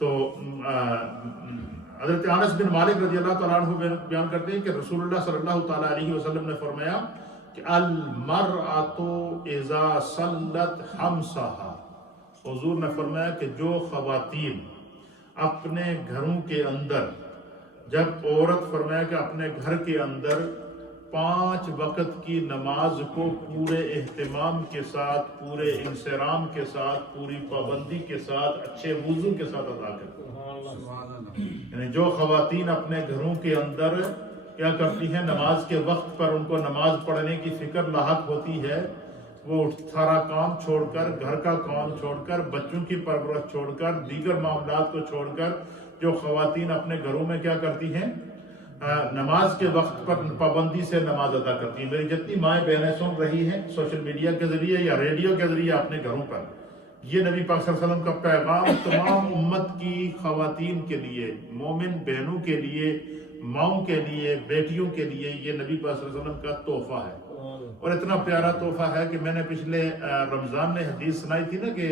تو حضرت انس بن مالک رضی اللہ تعالیٰ عنہ بیان کرتے ہیں کہ رسول اللہ صلی اللہ تعالیٰ علیہ وسلم نے فرمایا کہ المرأۃ اذا صلت خمسہا، حضور نے فرمایا کہ جو خواتین اپنے گھروں کے اندر، جب عورت فرمایا کہ اپنے گھر کے اندر 5 وقت کی نماز کو پورے اہتمام کے ساتھ، پورے انصرام کے ساتھ، پوری پابندی کے ساتھ، اچھے وضو کے ساتھ ادا کرتی ہیں، یعنی جو خواتین اپنے گھروں کے اندر کیا کرتی ہیں، نماز کے وقت پر ان کو نماز پڑھنے کی فکر لاحق ہوتی ہے، وہ سارا کام چھوڑ کر، گھر کا کام چھوڑ کر، بچوں کی پرورش چھوڑ کر، دیگر معاملات کو چھوڑ کر جو خواتین اپنے گھروں میں کیا کرتی ہیں، نماز کے وقت پر پابندی سے نماز ادا کرتی ہیں۔ میری جتنی مائیں بہنیں سن رہی ہیں سوشل میڈیا کے ذریعے یا ریڈیو کے ذریعے اپنے گھروں پر، یہ نبی پاک صلی اللہ علیہ وسلم کا پیغام تمام امت کی خواتین کے لیے، مومن بہنوں کے لیے، ماؤں کے لیے، بیٹیوں کے لیے، یہ نبی پاک صلی اللہ علیہ وسلم کا تحفہ ہے، اور اتنا پیارا تحفہ ہے کہ میں نے پچھلے رمضان میں حدیث سنائی تھی نا کہ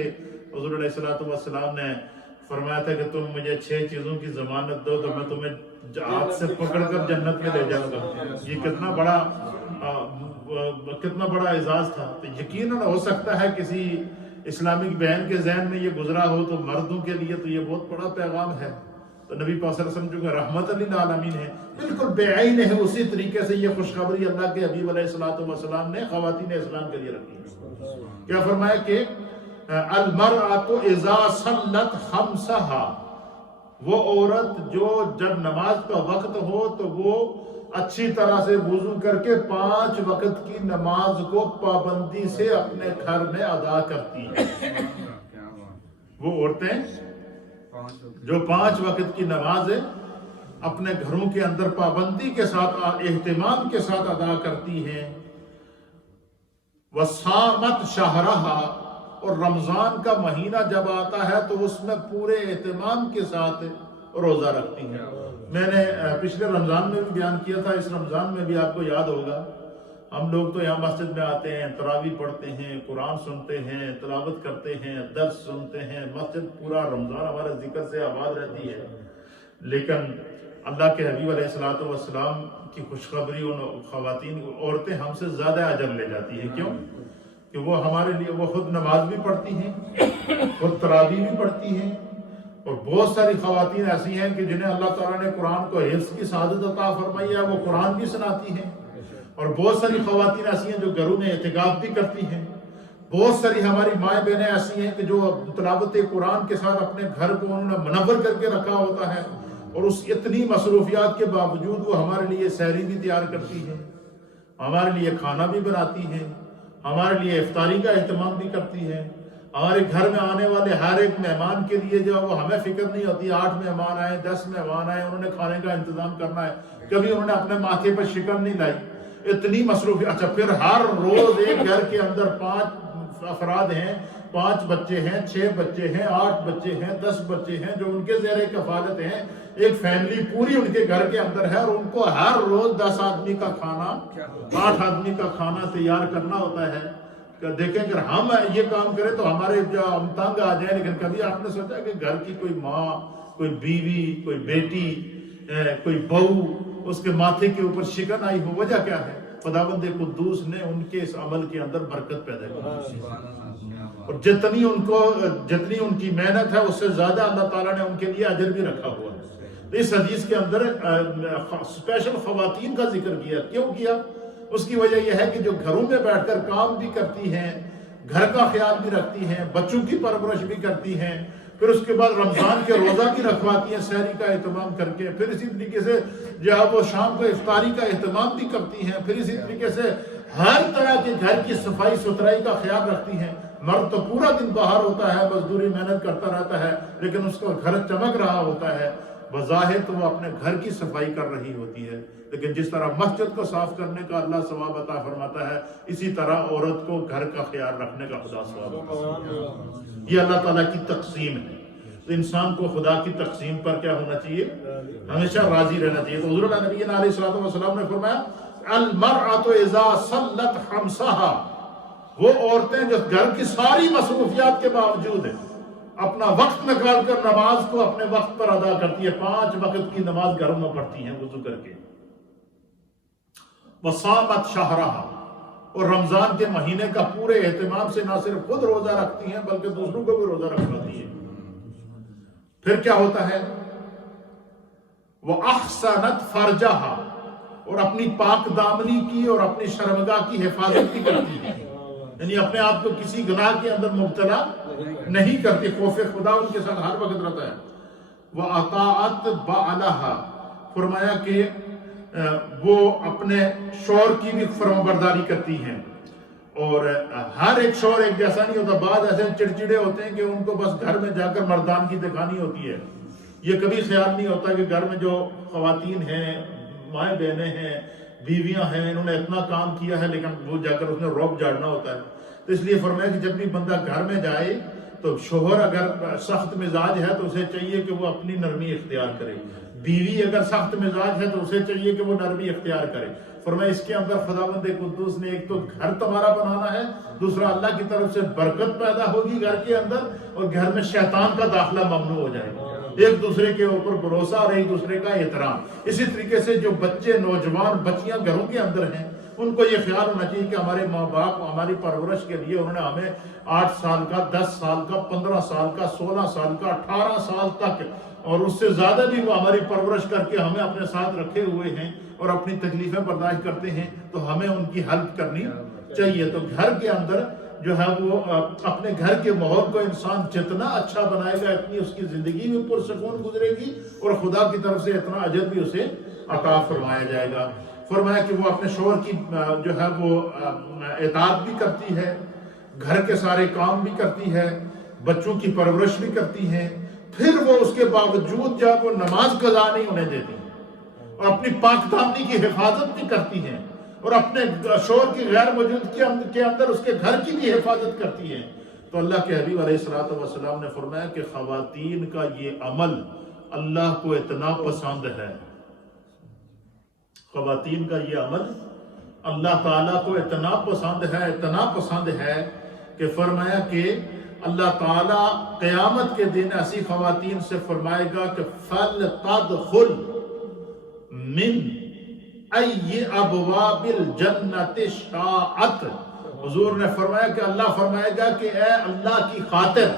حضور علیہ السلام نے فرمایا تھا کہ تم مجھے 6 چیزوں کی ضمانت دو تو میں تمہیں ہاتھ سے پکڑ کر جنت میں لے جاؤں گا۔ یہ کتنا بڑا اعزاز تھا۔ تو یقیناً ہو سکتا ہے کسی اسلامک بہن کے ذہن میں یہ گزرا ہو تو مردوں کے لیے تو یہ بہت بڑا پیغام ہے۔ تو نبی پاک صلی اللہ علیہ وسلم جو کہ رحمت للعالمین ہے، بالکل بے عین ہے، اسی طریقے سے یہ خوشخبری اللہ کے حبیب علیہ السلام نے خواتین اسلام کے لیے رکھی ہے۔ کیا فرمایا کہ المرأۃ اذا صلت خمسہا، وہ عورت جو جب نماز کا وقت ہو تو وہ اچھی طرح سے وضو کر کے 5 وقت کی نماز کو پابندی سے اپنے گھر میں ادا کرتی ہیں۔ وہ عورتیں جو 5 وقت کی نماز اپنے گھروں کے اندر پابندی کے ساتھ، اہتمام کے ساتھ ادا کرتی ہیں، وصامت شہرہا، اور رمضان کا مہینہ جب آتا ہے تو اس میں پورے اہتمام کے ساتھ روزہ رکھتی ہیں۔ میں نے پچھلے رمضان میں بھی بیان کیا تھا، اس رمضان میں بھی آپ کو یاد ہوگا، ہم لوگ تو یہاں مسجد میں آتے ہیں، تراویح پڑھتے ہیں، قرآن سنتے ہیں، تلاوت کرتے ہیں، درس سنتے ہیں، مسجد پورا رمضان ہمارے ذکر سے آباد رہتی ہے، لیکن اللہ کے حبیب علیہ السلام کی خوشخبری ان خواتین، عورتیں ہم سے زیادہ اجر لے جاتی ہیں۔ کیوں؟ کہ وہ ہمارے لیے، وہ خود نماز بھی پڑھتی ہیں، خود تراویح بھی پڑھتی ہیں، اور بہت ساری خواتین ایسی ہیں کہ جنہیں اللہ تعالیٰ نے قرآن کو حفظ کی سعادت عطا فرمائی ہے، وہ قرآن بھی سناتی ہیں، اور بہت ساری خواتین ایسی ہیں جو گھروں میں اعتکاف بھی کرتی ہیں، بہت ساری ہماری مائیں بہنیں ایسی ہیں کہ جو تلاوت قرآن کے ساتھ اپنے گھر کو انہوں نے منور کر کے رکھا ہوتا ہے، اور اس اتنی مصروفیات کے باوجود وہ ہمارے لیے سحری بھی تیار کرتی ہیں، ہمارے لیے کھانا بھی بناتی ہیں، ہمارے لیے افطاری کا اہتمام بھی کرتی ہے، ہمارے گھر میں آنے والے ہر ایک مہمان کے لیے جو وہ ہمیں فکر نہیں ہوتی، 8 مہمان آئے، 10 مہمان آئے، انہوں نے کھانے کا انتظام کرنا ہے، کبھی انہوں نے اپنے ماتھے پر شکن نہیں لائی، اتنی مصروفی۔ اچھا، پھر ہر روز ایک گھر کے اندر 5 افراد ہیں، 5 بچے ہیں، 6 بچے ہیں، 8 بچے ہیں، 10 بچے ہیں جو ان کے زیر کفالت ہیں، ایک فیملی پوری ان کے گھر کے اندر ہے، اور ان کو ہر روز 10 آدمی کا کھانا، 8 آدمی کا کھانا تیار کرنا ہوتا ہے۔ کہ دیکھیں اگر ہم یہ کام کریں تو ہمارے جو ہم تنگ آ جائیں، لیکن کبھی آپ نے سوچا کہ گھر کی کوئی ماں، کوئی بیوی، کوئی بیٹی، کوئی بہو، اس کے ماتھے کے اوپر شکن آئی ہو، وجہ کیا ہے؟ خداوند قدوس نے ان کے اس عمل کے اندر برکت پیدا کی، اور جتنی ان کی محنت ہے اس سے زیادہ اللہ تعالیٰ نے ان کے لیے اجر بھی رکھا ہوا ہے۔ اس حدیث کے اندر اسپیشل خواتین کا ذکر کیا، کیوں کیا؟ اس کی وجہ یہ ہے کہ جو گھروں میں بیٹھ کر کام بھی کرتی ہیں، گھر کا خیال بھی رکھتی ہیں، بچوں کی پرورش بھی کرتی ہیں، پھر اس کے بعد رمضان کے روزہ بھی رکھواتی ہیں سحری کا اہتمام کر کے، پھر اسی طریقے سے جو ہے وہ شام کو افطاری کا اہتمام بھی کرتی ہیں، پھر اسی طریقے سے ہر طرح کے گھر کی صفائی ستھرائی کا خیال رکھتی ہیں۔ مرد تو پورا دن باہر ہوتا ہے، مزدوری محنت کرتا رہتا ہے، لیکن اس کا گھر چمک رہا ہوتا ہے، بظاہر تو وہ اپنے گھر کی صفائی کر رہی ہوتی ہے، لیکن جس طرح مسجد کو صاف کرنے کا اللہ ثواب عطا فرماتا ہے، اسی طرح عورت کو گھر کا خیال رکھنے کا خدا ثواب عطا فرماتا ہے۔ یہ اللہ تعالیٰ کی تقسیم ہے۔ تو انسان کو خدا کی تقسیم پر کیا ہونا چاہیے؟ ہمیشہ راضی رہنا چاہیے۔ تو حضور نبی علیہ الصلوۃ والسلام نے فرمایا المرأۃ اذا صلت خمسہا، وہ عورتیں جو گھر کی ساری مصروفیات کے باوجود ہیں، اپنا وقت نکال کر نماز کو اپنے وقت پر ادا کرتی ہے، 5 وقت کی نماز گھروں میں پڑھتی ہیں وضو کر کے۔ وصامت شہرہا، اور رمضان کے مہینے کا پورے اہتمام سے نہ صرف خود روزہ رکھتی ہیں بلکہ دوسروں کو بھی روزہ رکھواتی ہے۔ پھر کیا ہوتا ہے؟ وَأَحْسَنَتْ فَرْجَهَا، اور اپنی پاک دامنی کی اور اپنی شرمگاہ کی حفاظت بھی کرتی ہے، یعنی اپنے آپ کو کسی گناہ کے اندر مبتلا نہیں کرتی، خوف خدا ان کے ساتھ ہر وقت رہتا ہے۔ وَأَطَاعَتْ بَعْلَهَا، فرمایا کہ وہ اپنے شوہر کی بھی فرمانبرداری کرتی ہیں، اور ہر ایک شوہر ایک جیسا نہیں ہوتا، بعض ایسے چڑچڑے ہوتے ہیں کہ ان کو بس گھر میں جا کر مردان کی دکھانی ہوتی ہے، یہ کبھی خیال نہیں ہوتا کہ گھر میں جو خواتین ہیں، مائیں بہنیں ہیں، بیویاں ہیں، انہوں نے اتنا کام کیا ہے لیکن وہ جا کر اس نے روب جاڑنا ہوتا ہے۔ تو اس لیے فرمایا کہ جب بھی بندہ گھر میں جائے تو شوہر اگر سخت مزاج ہے تو اسے چاہیے کہ وہ اپنی نرمی اختیار کرے، بیوی اگر سخت مزاج ہے تو اسے چاہیے کہ وہ نرمی اختیار کرے۔ فرمایا اس کے اندر خداوند قدوس نے ایک تو گھر تمہارا بنانا ہے، دوسرا اللہ کی طرف سے برکت پیدا ہوگی گھر کے اندر، اور گھر میں شیطان کا داخلہ ممنوع ہو جائے گا، ایک دوسرے کے اوپر بھروسہ اور ایک دوسرے کا احترام۔ اسی طریقے سے جو بچے نوجوان بچیاں گھروں کے اندر ہیں ان کو یہ خیال ہونا چاہیے کہ ہمارے ماں باپ ہماری پرورش کے لیے انہوں نے ہمیں 8 سال کا، 10 سال کا، 15 سال کا، 16 سال کا، 18 سال تک اور اس سے زیادہ بھی وہ ہماری پرورش کر کے ہمیں اپنے ساتھ رکھے ہوئے ہیں اور اپنی تکلیفیں برداشت کرتے ہیں، تو ہمیں ان کی ہیلپ کرنی چاہیے۔ تو گھر کے اندر جو ہے وہ اپنے گھر کے ماحول کو انسان جتنا اچھا بنائے گا اتنی اس کی زندگی بھی پرسکون گزرے گی اور خدا کی طرف سے اتنا اجر بھی اسے عطا فرمایا جائے گا۔ فرمایا کہ وہ اپنے شوہر کی جو ہے وہ اطاعت بھی کرتی ہے، گھر کے سارے کام بھی کرتی ہے، بچوں کی پرورش بھی کرتی ہے، پھر وہ اس کے باوجود جب وہ نماز قضا نہیں ہونے دیتی اور اپنی پاک دامنی کی حفاظت بھی کرتی ہیں اور اپنے شوہر کی غیر موجودگی کے اندر اس کے گھر کی بھی حفاظت کرتی ہے، تو اللہ کے حبیب علیہ الصلوۃ والسلام نے فرمایا کہ خواتین کا یہ عمل اللہ کو اتنا پسند ہے، خواتین کا یہ عمل اللہ تعالیٰ کو اتنا پسند ہے کہ فرمایا کہ اللہ تعالیٰ قیامت کے دن ایسی خواتین سے فرمائے گا کہ فَلْتَدْخُلْ مِنْ أَيِّ أَبْوَابِ الْجَنَّةِ شَاءَتْ، حضور نے فرمایا کہ اللہ فرمائے گا کہ اے اللہ کی خاطر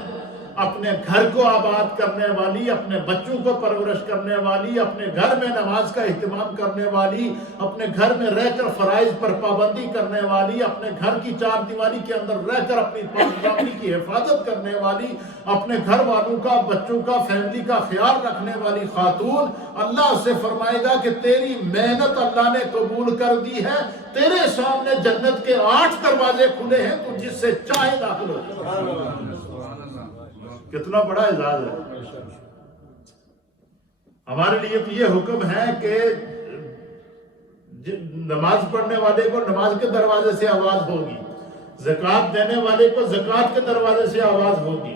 اپنے گھر کو آباد کرنے والی، اپنے بچوں کو پرورش کرنے والی، اپنے گھر میں نماز کا اہتمام کرنے والی، اپنے گھر میں رہ کر فرائض پر پابندی کرنے والی، اپنے گھر کی 4 دیواری کے اندر رہ کر اپنی فیملی کی حفاظت کرنے والی، اپنے گھر والوں کا، بچوں کا، فیملی کا خیال رکھنے والی خاتون، اللہ سے فرمائے گا کہ تیری محنت اللہ نے قبول کر دی ہے، تیرے سامنے جنت کے 8 دروازے کھلے ہیں، تو جس سے چاہے داخل ہو۔ کتنا بڑا اعزاز ہے ہمارے لیے۔ تو یہ حکم ہے کہ نماز پڑھنے والے کو نماز کے دروازے سے آواز ہوگی، زکوٰۃ دینے والے کو زکوٰۃ کے دروازے سے آواز ہوگی،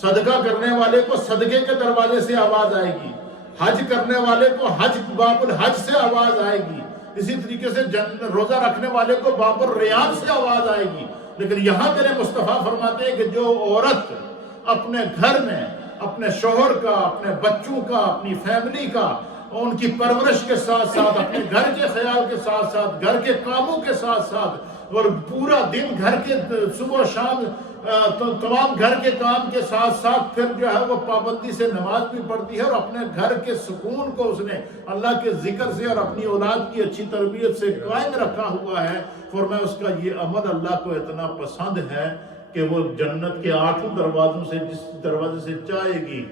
صدقہ کرنے والے کو صدقے کے دروازے سے آواز آئے گی، حج کرنے والے کو حج باب الحج سے آواز آئے گی، اسی طریقے سے روزہ رکھنے والے کو باب الریان سے آواز آئے گی۔ لیکن یہاں میرے مصطفیٰ فرماتے ہیں کہ جو عورت اپنے گھر میں اپنے شوہر کا، اپنے بچوں کا، اپنی فیملی کا، ان کی پرورش کے ساتھ ساتھ، اپنے گھر کے خیال کے ساتھ ساتھ، گھر کے کاموں کے ساتھ ساتھ، اور پورا دن گھر کے صبح و شام تمام گھر کے کام کے ساتھ ساتھ پھر جو ہے وہ پابندی سے نماز بھی پڑھتی ہے اور اپنے گھر کے سکون کو اس نے اللہ کے ذکر سے اور اپنی اولاد کی اچھی تربیت سے قائم رکھا ہوا ہے، فرمایا اس کا یہ عمل اللہ کو اتنا پسند ہے کہ وہ جنت کے 8 دروازوں سے جس دروازے سے چاہے گی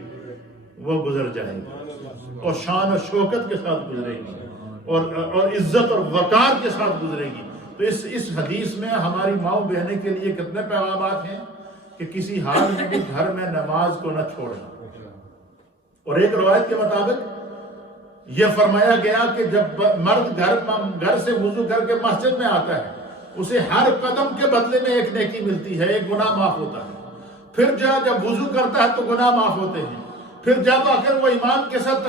وہ گزر جائے گی اور شان و شوکت کے ساتھ گزرے گی اور عزت اور وقار کے ساتھ گزرے گی۔ تو اس حدیث میں ہماری ماؤں بہنیں کے لیے کتنے پیغامات ہیں کہ کسی حال میں بھی گھر میں نماز کو نہ چھوڑنا۔ اور ایک روایت کے مطابق یہ فرمایا گیا کہ جب مرد گھر سے وضو کر کے مسجد میں آتا ہے اسے ہر قدم کے بدلے میں ایک نیکی ملتی ہے، ایک گناہ معاف ہوتا ہے۔ پھر جب وضو کرتا ہے تو گناہ معاف ہوتے ہیں۔ پھر جب آخر وہ امام کے ساتھ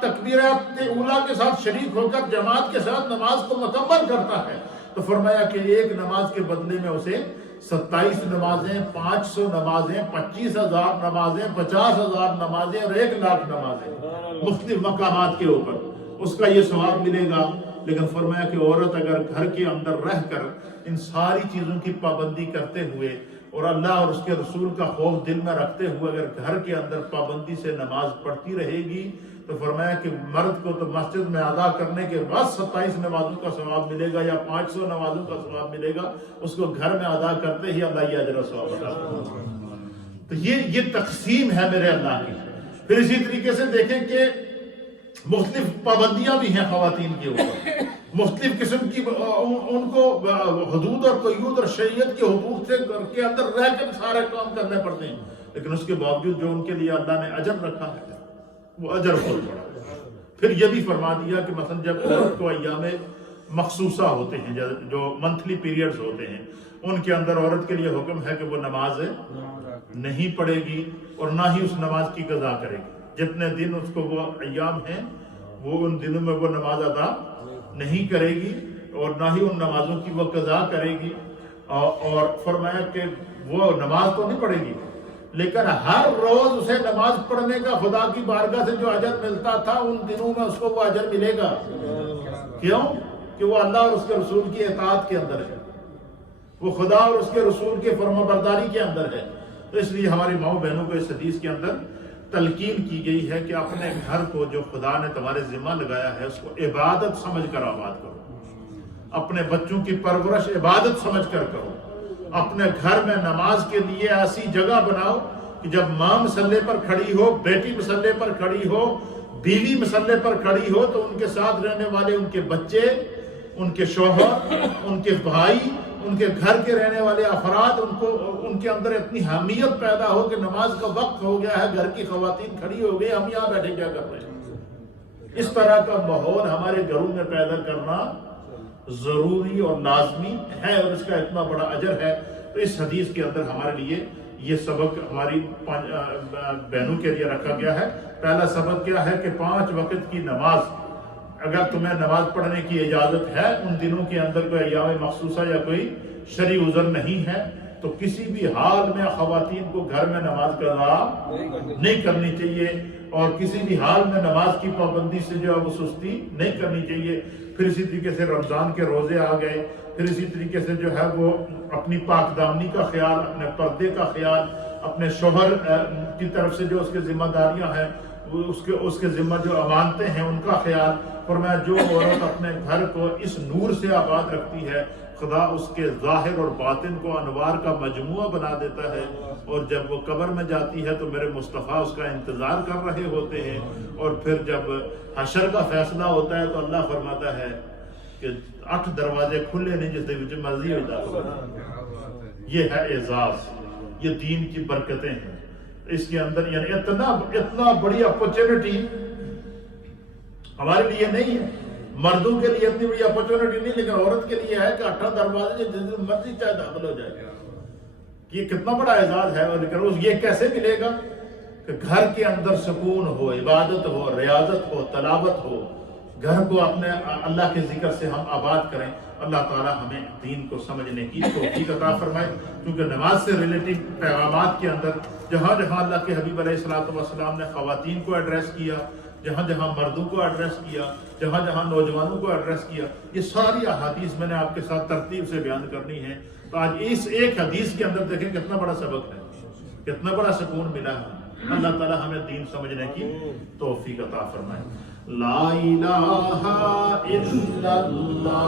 تکبیرات اولیٰ کے ساتھ شریک ہو کر جماعت کے ساتھ نماز کو مکمل کرتا ہے تو فرمایا کہ ایک نماز کے بدلے میں اسے 27 نمازیں، 500 نمازیں، 25,000 نمازیں، 50,000 نمازیں اور 1,00,000 نمازیں مختلف مقامات کے اوپر، اس کا یہ ثواب ملے گا۔ لیکن فرمایا کہ عورت اگر گھر کے اندر رہ کر ان ساری چیزوں کی پابندی کرتے ہوئے اور اللہ اور اس کے رسول کا خوف دل میں رکھتے ہوئے اگر گھر کے اندر پابندی سے نماز پڑھتی رہے گی تو فرمایا کہ مرد کو تو مسجد میں ادا کرنے کے بعد 27 نمازوں کا ثواب ملے گا یا 500 نمازوں کا ثواب ملے گا، اس کو گھر میں ادا کرتے ہی اللہ یہ اجر و ثواب عطا کرے۔ تو یہ تقسیم ہے میرے اللہ کی۔ پھر اسی طریقے سے دیکھیں کہ مختلف پابندیاں بھی ہیں خواتین کے اوپر، مختلف قسم کی ان کو حدود اور قیود اور شریعت کے حقوق سے گھر کے اندر رہ کر سارے کام کرنے پڑتے ہیں، لیکن اس کے باوجود جو ان کے لیے اللہ نے اجر رکھا ہے وہ اجر بہت بڑا۔ پھر یہ بھی فرما دیا کہ مثلا جب عورت کو ایام مخصوصہ ہوتے ہیں، جو منتھلی پیریڈز ہوتے ہیں، ان کے اندر عورت کے لیے حکم ہے کہ وہ نماز نہیں پڑھے گی اور نہ ہی اس نماز کی قضا کرے گی۔ جتنے دن اس کو وہ ایام ہیں وہ ان دنوں میں وہ نماز ادا نہیں کرے گی اور نہ ہی ان نمازوں کی وہ قضا کرے گی، اور فرمایا کہ وہ نماز تو نہیں پڑھے گی لیکن ہر روز اسے نماز پڑھنے کا خدا کی بارگاہ سے جو اجر ملتا تھا ان دنوں میں اس کو وہ اجر ملے گا۔ کیوں؟ کہ وہ اللہ اور اس کے رسول کی اطاعت کے اندر ہے، وہ خدا اور اس کے رسول کے فرما برداری کے اندر ہے۔ تو اس لیے ہماری ماؤں بہنوں کو اس حدیث کے اندر تلقین کی گئی ہے کہ اپنے گھر کو جو خدا نے تمہارے ذمہ لگایا ہے اس کو عبادت سمجھ کر آباد کرو، اپنے بچوں کی پرورش عبادت سمجھ کر کرو، اپنے گھر میں نماز کے لیے ایسی جگہ بناؤ کہ جب ماں مسلے پر کھڑی ہو، بیٹی مسلے پر کھڑی ہو، بیوی مسلے پر کھڑی ہو تو ان کے ساتھ رہنے والے ان کے بچے، ان کے شوہر، ان کے بھائی، ان کے گھر کے رہنے والے افراد ان کے اندر اتنی حمیت پیدا ہو کہ نماز کا وقت ہو گیا ہے، گھر کی خواتین کھڑی ہو گئی، ہم یہاں بیٹھے کیا کر رہے ہیں۔ اس طرح کا ماحول ہمارے گھروں میں پیدا کرنا ضروری اور لازمی ہے اور اس کا اتنا بڑا اجر ہے۔ تو اس حدیث کے اندر ہمارے لیے یہ سبق ہماری بہنوں کے لیے رکھا گیا ہے۔ پہلا سبق کیا ہے کہ 5 وقت کی نماز، اگر تمہیں نماز پڑھنے کی اجازت ہے، ان دنوں کے اندر کوئی ایام مخصوصہ یا کوئی شرعی عذر نہیں ہے تو کسی بھی حال میں خواتین کو گھر میں نماز قضا نہیں کرنی چاہیے اور کسی بھی حال میں نماز کی پابندی سے جو ہے وہ سستی نہیں کرنی چاہیے۔ پھر اسی طریقے سے رمضان کے روزے آ گئے، پھر اسی طریقے سے جو ہے وہ اپنی پاک دامنی کا خیال، اپنے پردے کا خیال، اپنے شوہر کی طرف سے جو اس کے ذمہ داریاں ہیں اس کے ذمہ جو امانتیں ہیں ان کا خیال۔ فرمایا جو عورت اپنے گھر کو اس نور سے آباد رکھتی ہے خدا اس کے ظاہر اور باطن کو انوار کا مجموعہ بنا دیتا ہے، اور جب وہ قبر میں جاتی ہے تو میرے مصطفیٰ اس کا انتظار کر رہے ہوتے ہیں، اور پھر جب حشر کا فیصلہ ہوتا ہے تو اللہ فرماتا ہے کہ 8 دروازے کھلے نہیں جس دے مرضی ہو جاتا۔ یہ ہے اعزاز، یہ دین کی برکتیں ہیں اس کے اندر۔ یعنی اتنا بڑی اپرچونٹی ہمارے لیے نہیں ہے، مردوں کے لیے اتنی بڑی اپرچونٹی نہیں، لیکن عورت کے لیے ہے کہ 8 دروازے جس دن مرضی چاہے داخل ہو جائے۔ یہ کتنا بڑا اعزاز ہے، اور لیکن یہ کیسے ملے گا کہ گھر کے اندر سکون ہو، عبادت ہو، ریاضت ہو، تلاوت ہو، گھر کو اپنے اللہ کے ذکر سے ہم آباد کریں۔ اللہ تعالی ہمیں دین کو سمجھنے کی توفیق عطا فرمائے، کیونکہ نماز سے ریلیٹڈ پیغامات کے اندر جہاں جہاں اللہ کے حبیب علیہ السلام نے خواتین کو ایڈریس کیا، جہاں جہاں مردوں کو ایڈریس کیا، جہاں جہاں نوجوانوں کو ایڈریس کیا، یہ ساری احادیث میں نے آپ کے ساتھ ترتیب سے بیان کرنی ہے۔ تو آج اس ایک حدیث کے اندر دیکھیں کتنا بڑا سبق ہے، کتنا بڑا سکون ملا ہے۔ اللہ تعالی ہمیں دین سمجھنے کی توفیق عطا فرمائے۔ لا الہ الا اللہ۔